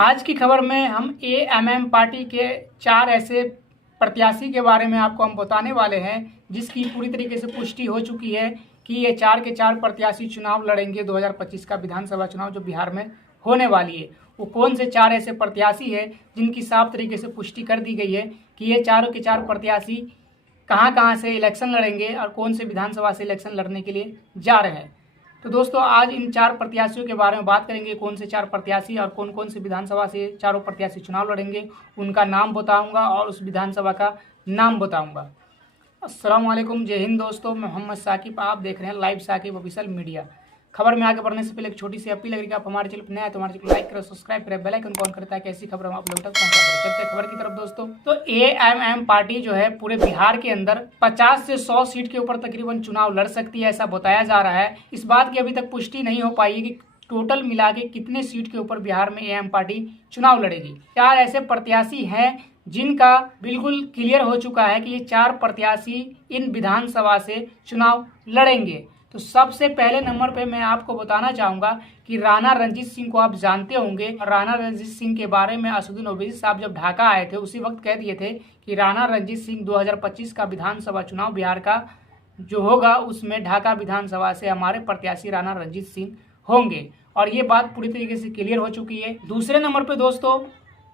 आज की खबर में हम एएमएम पार्टी के 4 ऐसे प्रत्याशी के बारे में आपको हम बताने वाले हैं जिसकी पूरी तरीके से पुष्टि हो चुकी है कि ये 4 के 4 प्रत्याशी चुनाव लड़ेंगे 2025 का विधानसभा चुनाव जो बिहार में होने वाली है। वो कौन से 4 ऐसे प्रत्याशी हैं जिनकी साफ तरीके से पुष्टि कर दी गई है कि ये 4 के 4 प्रत्याशी कहाँ से इलेक्शन लड़ेंगे और कौन से विधानसभा से इलेक्शन लड़ने के लिए जा रहे हैं। तो दोस्तों आज इन 4 प्रत्याशियों के बारे में बात करेंगे, कौन से 4 प्रत्याशी और कौन कौन से विधानसभा से चारों प्रत्याशी चुनाव लड़ेंगे, उनका नाम बताऊंगा और उस विधानसभा का नाम बताऊंगा। अस्सलाम वालेकुम, जय हिंद दोस्तों, मैं मोहम्मद साकिब, आप देख रहे हैं लाइव साकिब ऑफिशियल मीडिया। खबर में आगे बढ़ने से पहले एक छोटी सी अपील है कि आप हमारे चैनल पर नए हैं तो हमारे चैनल को लाइक करें, सब्सक्राइब करें, बेल आइकन ऑन करता है कि ऐसी खबर हम आप लोगों तक पहुंचा करें। चलते हैं खबर की तरफ दोस्तों। तो एएमएम पार्टी जो है पूरे बिहार के अंदर 50 से 100 सीट के ऊपर तकरीबन चुनाव लड़ सकती है, ऐसा बताया जा रहा है। इस बात की अभी तक पुष्टि नहीं हो पाई है कि टोटल मिला के कितने सीट के ऊपर बिहार में एएमएम पार्टी चुनाव लड़ेगी। 4 ऐसे प्रत्याशी हैं जिनका बिल्कुल क्लियर हो चुका है कि ये 4 प्रत्याशी इन विधानसभा से चुनाव लड़ेंगे। तो सबसे पहले नंबर पे मैं आपको बताना चाहूँगा कि राणा रणजीत सिंह को आप जानते होंगे। राणा रणजीत सिंह के बारे में असदुद्दीन ओवैसी साहब जब ढाका आए थे उसी वक्त कह दिए थे कि राणा रणजीत सिंह 2025 का विधानसभा चुनाव बिहार का जो होगा उसमें ढाका विधानसभा से हमारे प्रत्याशी राणा रणजीत सिंह होंगे, और ये बात पूरी तरीके से क्लियर हो चुकी है। दूसरे नंबर पर दोस्तों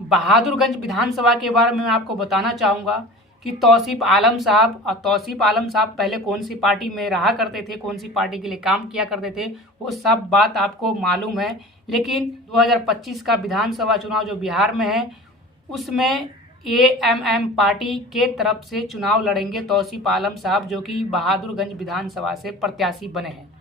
बहादुरगंज विधानसभा के बारे में मैं आपको बताना चाहूँगा कि तौसीफ आलम साहब, और तौसीफ आलम साहब पहले कौन सी पार्टी में रहा करते थे, कौन सी पार्टी के लिए काम किया करते थे, वो सब बात आपको मालूम है। लेकिन 2025 का विधानसभा चुनाव जो बिहार में है उसमें एएमएम पार्टी के तरफ से चुनाव लड़ेंगे तौसीफ आलम साहब, जो कि बहादुरगंज विधानसभा से प्रत्याशी बने हैं।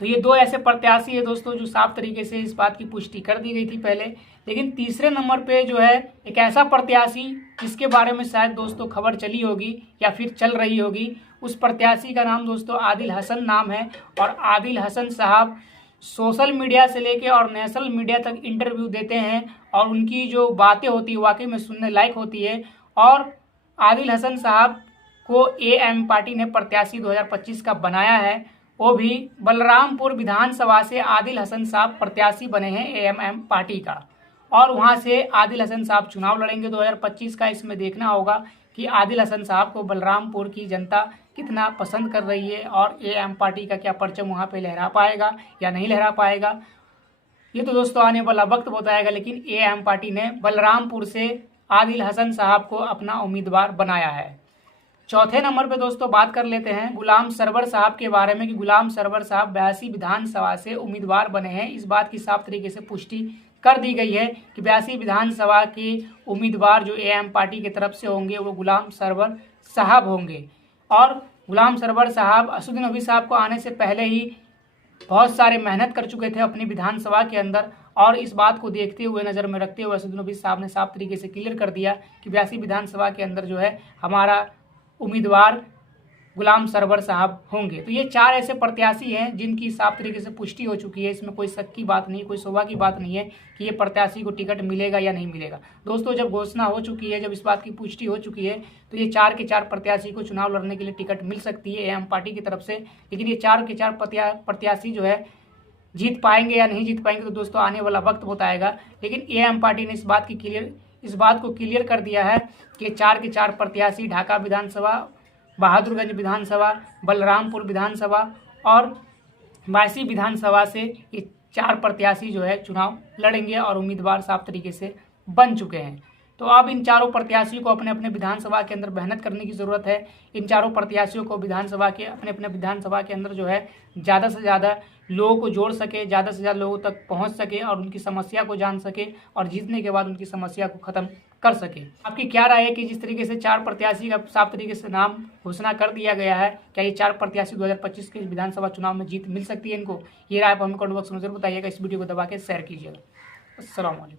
तो ये 2 ऐसे प्रत्याशी है दोस्तों जो साफ तरीके से इस बात की पुष्टि कर दी गई थी पहले। लेकिन तीसरे नंबर पे जो है एक ऐसा प्रत्याशी जिसके बारे में शायद दोस्तों खबर चली होगी या फिर चल रही होगी, उस प्रत्याशी का नाम दोस्तों आदिल हसन नाम है। और आदिल हसन साहब सोशल मीडिया से लेके और नेशनल मीडिया तक इंटरव्यू देते हैं और उनकी जो बातें होती है वाकई में सुनने लायक होती है। और आदिल हसन साहब को एएमएम पार्टी ने प्रत्याशी 2025 का बनाया है, वो भी बलरामपुर विधानसभा से आदिल हसन साहब प्रत्याशी बने हैं एएमएम पार्टी का, और वहां से आदिल हसन साहब चुनाव लड़ेंगे 2025 का। इसमें देखना होगा कि आदिल हसन साहब को बलरामपुर की जनता कितना पसंद कर रही है और एएमएम पार्टी का क्या परचम वहां पे लहरा पाएगा या नहीं लहरा पाएगा, ये तो दोस्तों आने वाला वक्त बताएगा। लेकिन एएमएम पार्टी ने बलरामपुर से आदिल हसन साहब को अपना उम्मीदवार बनाया है। चौथे नंबर पे दोस्तों बात कर लेते हैं गुलाम सरवर साहब के बारे में कि गुलाम सरवर साहब 82 विधानसभा से उम्मीदवार बने हैं। इस बात की साफ तरीके से पुष्टि कर दी गई है कि 82 विधानसभा के उम्मीदवार जो एएमएम पार्टी की तरफ से होंगे वो गुलाम सरवर साहब होंगे। और गुलाम सरवर साहब असदुद्दीन ओवैसी साहब को आने से पहले ही बहुत सारे मेहनत कर चुके थे अपनी विधानसभा के अंदर, और इस बात को देखते हुए नज़र में रखते हुए असदुद्दीन ओवैसी साहब ने साफ तरीके से क्लियर कर दिया कि 82 विधानसभा के अंदर जो है हमारा उम्मीदवार गुलाम सरवर साहब होंगे। तो ये 4 ऐसे प्रत्याशी हैं जिनकी साफ तरीके से पुष्टि हो चुकी है। इसमें कोई शक की बात नहीं, कोई शोभा की बात नहीं है कि ये प्रत्याशी को टिकट मिलेगा या नहीं मिलेगा। दोस्तों जब घोषणा हो चुकी है, जब इस बात की पुष्टि हो चुकी है, तो ये 4 के 4 प्रत्याशी को चुनाव लड़ने के लिए टिकट मिल सकती है एएमएम पार्टी की तरफ से। लेकिन ये 4 के 4 प्रत्याशी जो है जीत पाएंगे या नहीं जीत पाएंगे तो दोस्तों आने वाला वक्त बताएगा। लेकिन एएमएम पार्टी ने इस बात को क्लियर कर दिया है कि 4 के 4 प्रत्याशी ढाका विधानसभा, बहादुरगंज विधानसभा, बलरामपुर विधानसभा और 82 विधानसभा से ये 4 प्रत्याशी जो है चुनाव लड़ेंगे और उम्मीदवार साफ तरीके से बन चुके हैं। तो अब इन चारों प्रत्याशियों को अपने अपने विधानसभा के अंदर मेहनत करने की ज़रूरत है। इन चारों प्रत्याशियों को अपने अपने विधानसभा के अंदर जो है ज़्यादा से ज़्यादा लोगों को जोड़ सके, ज़्यादा से ज़्यादा लोगों तक पहुंच सके और उनकी समस्या को जान सके और जीतने के बाद उनकी समस्या को ख़त्म कर सके। आपकी क्या राय है कि जिस तरीके से 4 प्रत्याशी का साफ तरीके से नाम घोषणा कर दिया गया है, क्या ये 4 प्रत्याशी 2025 के विधानसभा चुनाव में जीत मिल सकती है इनको? ये राय आप हमें कमेंट बॉक्स में जरूर बताइएगा। इस वीडियो को दबा के शेयर कीजिएगा। अस्सलाम वालेकुम।